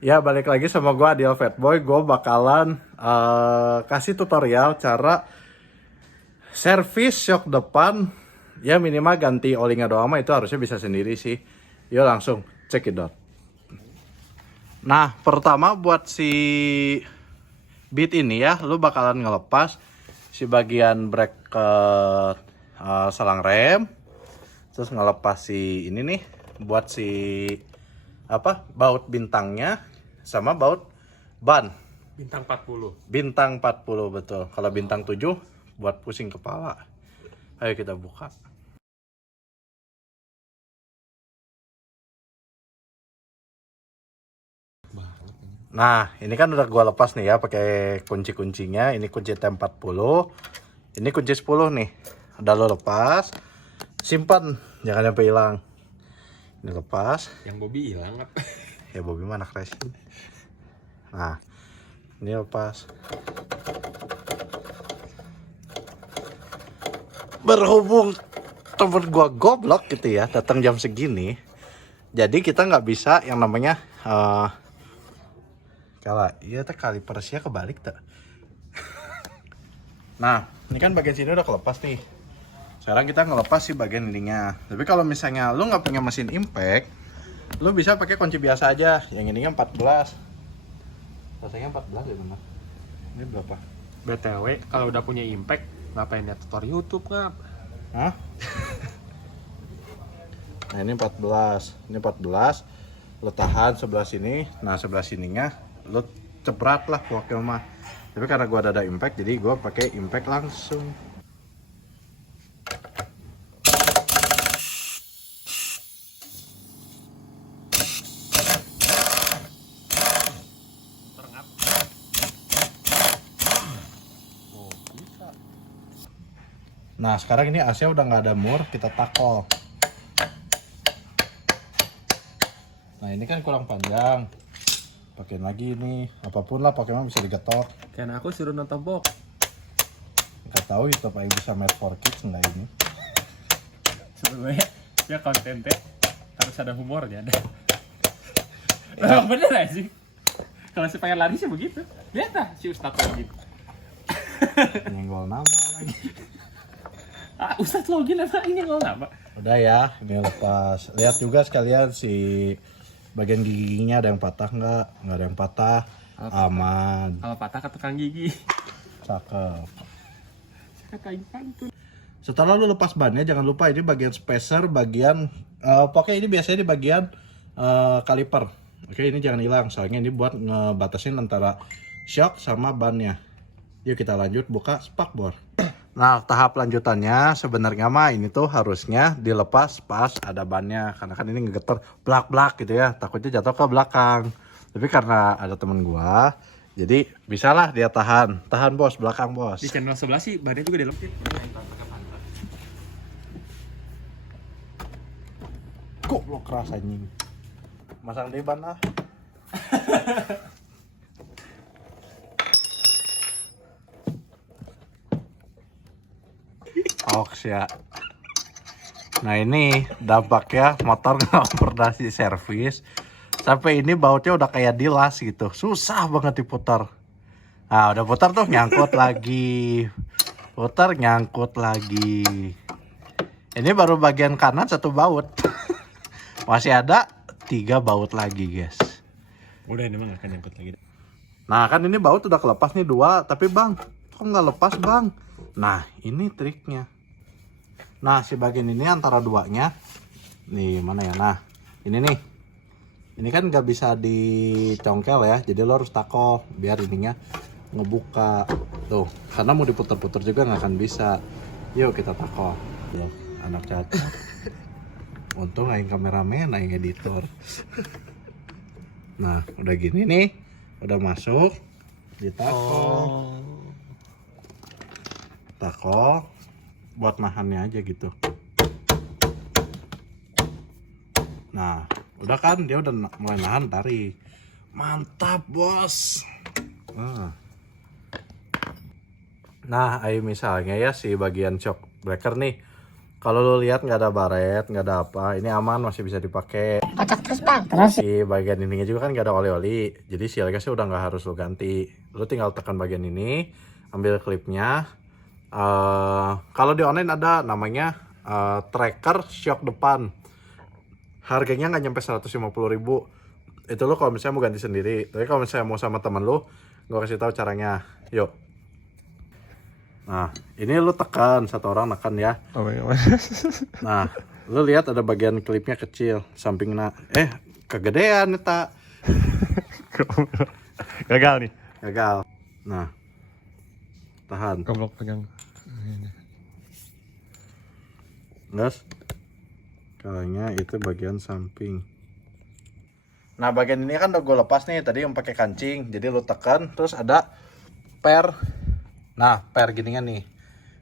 Ya balik lagi sama gue Adil Fatboy. Gue bakalan kasih tutorial cara servis shock depan. Ya minimal ganti olinya doang mah itu harusnya bisa sendiri sih. Yuk langsung cekidot. Nah pertama buat si beat ini ya, lu bakalan ngelepas si bagian bracket selang rem. Terus ngelepas si ini nih buat si baut bintangnya sama baut ban. Bintang 40. Bintang 40 betul. Kalau bintang 7 buat pusing kepala. Ayo kita buka. Nah, ini kan udah gua lepas nih ya pakai kunci-kuncinya. Ini kunci T40. Ini kunci 10 nih. Udah lo lepas. Simpan, jangan sampai hilang. Ini lepas. Yang Bobby hilang apa? Ya Bobby mana racing. Nah, ini lepas. Berhubung temen gua goblok gitu ya, datang jam segini. Jadi kita nggak bisa yang namanya iya teh kalipersnya kebalik tak. Nah, ini kan bagian sini udah kelepas nih. Sekarang kita ngelepas si bagian ininya. Tapi kalau misalnya lu nggak punya mesin impact, lu bisa pakai kunci biasa aja. Yang ininya 14. Rasanya 14 ya benar. Ini berapa? BTW, kalau udah punya impact, ngapain lihat tutorial YouTube ngap? Hah? Nah ini 14. Ini 14. Lu tahan sebelah sini. Nah sebelah sininya lu ceprat lah wakil mah. Tapi karena gua ada impact, jadi gua pakai impact langsung. Nah sekarang ini AC udah nggak ada mur, kita takol. Nah ini kan kurang panjang, pakein lagi nih, apapun lah Pokemon bisa digetok. Karena aku suruh nonton bok. Nggak tahu itu apa yang bisa made for kids enggak ini. Sebenarnya ya kontennya harus ada humornya deh. Emang bener gak sih? Kalau si pengen lari sih begitu. Lihat lah si Ustadz login. Nyenggol nama lagi. Ustadz login apa ini nggak nama? Udah ya, ini lepas. Lihat juga sekalian si bagian giginya ada yang patah nggak ada yang patah. Aman. Kalau patah ke tukang gigi. Cakep. Katain pantun. Setelah lu lepas bannya, jangan lupa ini bagian spacer, bagian pokoknya ini biasanya di bagian kaliper. Oke, ini jangan hilang, soalnya ini buat ngebatasin antara shock sama bannya. Yuk kita lanjut buka spakbor. Nah, tahap lanjutannya sebenarnya mah ini tuh harusnya dilepas pas ada bannya, karena kan ini ngegeter blak-blak gitu ya, takutnya jatuh ke belakang. Tapi karena ada temen gua, jadi bisalah dia tahan bos, belakang bos. Di channel sebelah sih badannya juga dilepit. Goblok keras anjing. Masang di ban lah. Oks ya. Nah ini dampaknya motor nggak pernah di servis. Sampai ini bautnya udah kayak dilas gitu. Susah banget diputar. Nah udah putar tuh nyangkut lagi. Putar nyangkut lagi. Ini baru bagian kanan satu baut. Masih ada 3 baut lagi guys. Udah ini mah akan nyangkut lagi. Nah kan ini baut udah kelepas nih 2. Tapi bang, kok nggak lepas bang? Nah ini triknya. Nah si bagian ini antara duanya. Nih mana ya, nah ini nih. Ini kan nggak bisa dicongkel ya. Jadi lo harus takol biar ininya ngebuka. Tuh, karena mau diputer-puter juga nggak akan bisa. Yuk kita takol. Loh, anak cacat. Untung aing kameramen, aing editor. Nah, udah gini nih. Udah masuk. Ditakol. Takol. Buat nahannya aja gitu. Nah, udah kan dia udah mulai nahan, tarik. Mantap, bos. Nah, ayo misalnya ya si bagian shock breaker nih. Kalau lo lihat nggak ada baret, nggak ada apa, ini aman, masih bisa dipakai. kocok terus bang. Terus Di bagian ininya juga kan gak ada oli-oli, jadi seal gasnya udah nggak harus lo ganti. Lo tinggal tekan bagian ini, ambil klipnya. Kalau di online ada namanya tracker shock depan. Harganya nggak nyampe 150.000. Itu lo kalau misalnya mau ganti sendiri. Tapi kalau misalnya mau sama temen lo, gue kasih tahu caranya. Yuk. Nah, ini lo tekan, satu orang tekan ya. Oh, Nah, lo lihat ada bagian klipnya kecil, sampingnya. Kegedean tak. gagal nih. Gagal. Nah, tahan. Goblok pegang. Terus, kalanya itu bagian samping. Nah, bagian ini kan udah gue lepas nih tadi yang pakai kancing. Jadi lo tekan, terus ada per. Nah, per gininya nih.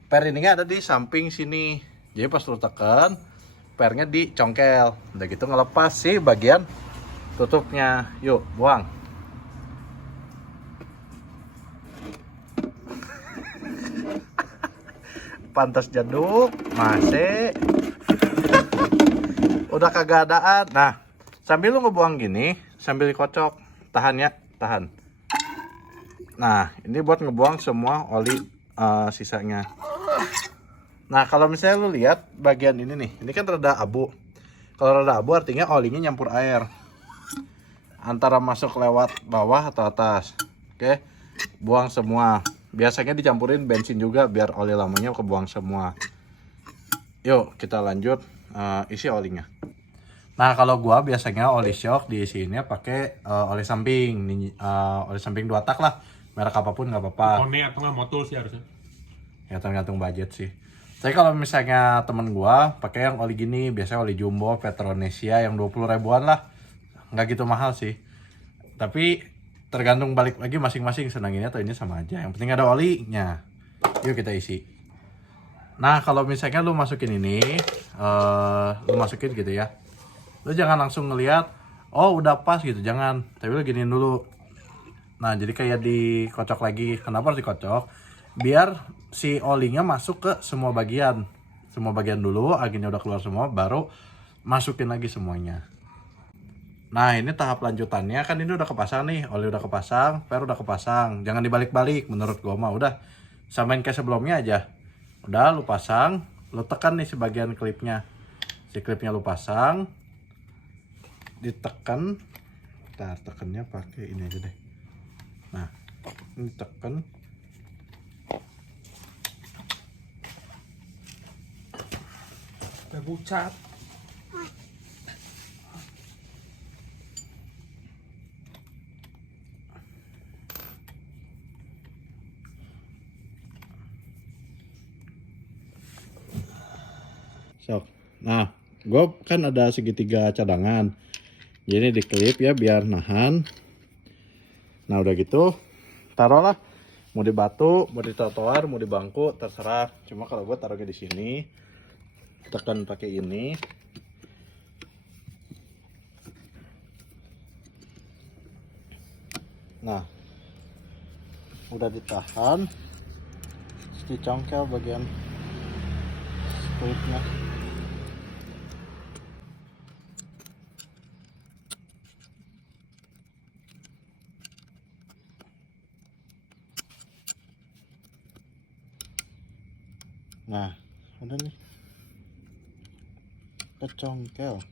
Per ininya ada di samping sini. Jadi pas lo tekan, pernya dicongkel. Udah gitu ngelepas sih bagian tutupnya. Yuk, buang. Pantas jaduk, masih. Udah kagak adaan. Nah, sambil lu ngebuang gini, sambil dikocok, tahan ya, tahan. Nah, ini buat ngebuang semua oli sisanya. Nah, kalau misalnya lu lihat bagian ini nih, ini kan rada abu. Kalau rada abu artinya olinya nyampur air. Antara masuk lewat bawah atau atas. Oke, buang semua. Biasanya dicampurin bensin juga biar oli lamanya kebuang semua. Yuk, kita lanjut isi olinya. Nah, kalau gua biasanya oli shock diisiinnya pakai oli samping, oli samping 2 tak lah. Merek apapun nggak apa-apa. One atau nggak motul sih harusnya. Ya tergantung budget sih. Tapi kalau misalnya temen gua pakai yang oli gini, biasanya oli jumbo, Petronesia yang 20 ribuan lah. Nggak gitu mahal sih. Tapi tergantung balik lagi masing-masing senanginnya atau ini sama aja. Yang penting ada olinya. Yuk kita isi. Nah, kalau misalnya lu masukin ini, lu masukin gitu ya. Lu jangan langsung ngelihat, oh udah pas gitu, jangan. Tapi lu giniin dulu. Nah, jadi kayak dikocok lagi. Kenapa harus dikocok? Biar si olinya masuk ke semua bagian. Semua bagian dulu, aginnya udah keluar semua, baru masukin lagi semuanya. Nah, ini tahap lanjutannya, kan ini udah kepasang nih. Oli udah kepasang, per udah kepasang. Jangan dibalik-balik, menurut gua mah. Udah, samain kayak sebelumnya aja. Udah, lu pasang, lu tekan nih sebagian klipnya. Si klipnya lu pasang, ditekan. Ntar tekannya pakai ini aja deh. Nah, ini tekan. Udah bucat. Sok. Nah, gue kan ada segitiga cadangan. Jadi diklip ya biar nahan. Nah, udah gitu, taruhlah. Mau di batu, mau di trotoar, mau di bangku, terserah. Cuma kalau gue taruhnya di sini, tekan pakai ini. Nah, udah ditahan, terus dicongkel bagian kulitnya. Nah, udah nih, kecongkel.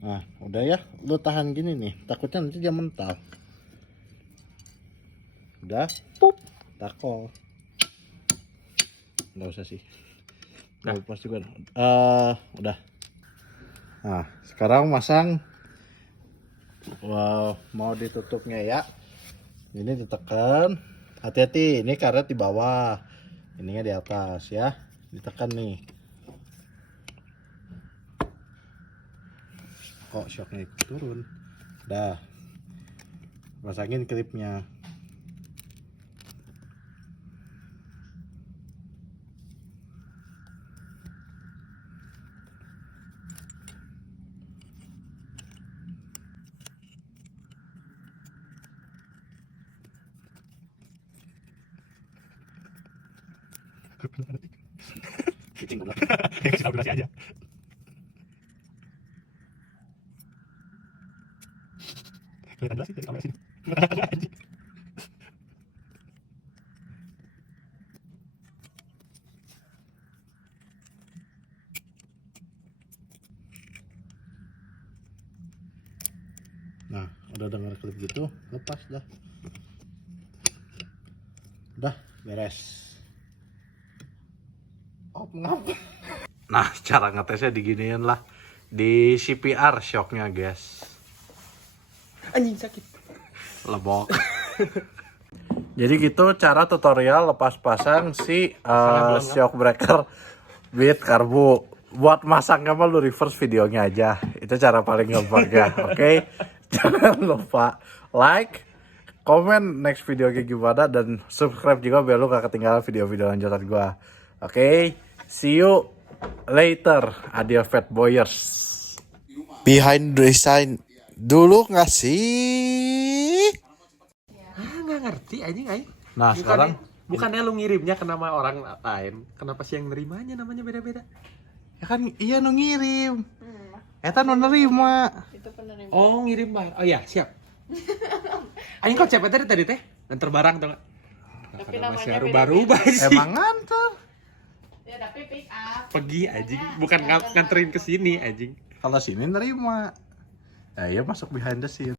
Nah, udah ya, lu tahan gini nih, takutnya nanti dia mental. Udah, pup, takol. Nggak usah sih. Nggak pas juga. Udah. Nah, sekarang masang. Wow, mau ditutupnya ya. Ini ditekan. Hati-hati, ini karet di bawah. Ininya di atas ya. Ditekan nih. Kok shocknya turun. Dah. Pasangin klipnya. Kucing goblok. Kasih tahu durasi aja. Kelihatan jelas sih dari kamera sini. Nah, udah denger klip gitu, lepas dah. Udah, beres. Oh, ngapa? Nah, cara ngetesnya diginiin lah. Di CPR shocknya, guys. Anjing sakit. Lebok. Jadi gitu cara tutorial lepas pasang si shock breaker Beat Karbu. Buat masangnya mah lu reverse videonya aja. Itu cara paling gampang ya. Oke. Jangan lupa like, komen next video kayak gimana, dan subscribe juga biar lu gak ketinggalan video-video lanjutan gua. Oke. See you later. Adios Fat Boyers. Behind the sign dulu nggak sih? Nggak ngerti anjing aing. Nah, sekarang bukannya lu ngirimnya ke nama orang lain, kenapa sih yang nerimanya namanya beda-beda? ya kan iya nu ngirim. Eta nu nerima. Itu penerima. Oh, ngirim bayar. Oh iya, siap. Aing konsep tadi teh nganter barang tuh. Tapi namanya masih rubah-rubah sih. Emang nganter. Ya tapi pick up. Pergi anjing, bukan nganterin ke sini anjing. Kalau sini nerima. Nah, iya masuk behind the scene.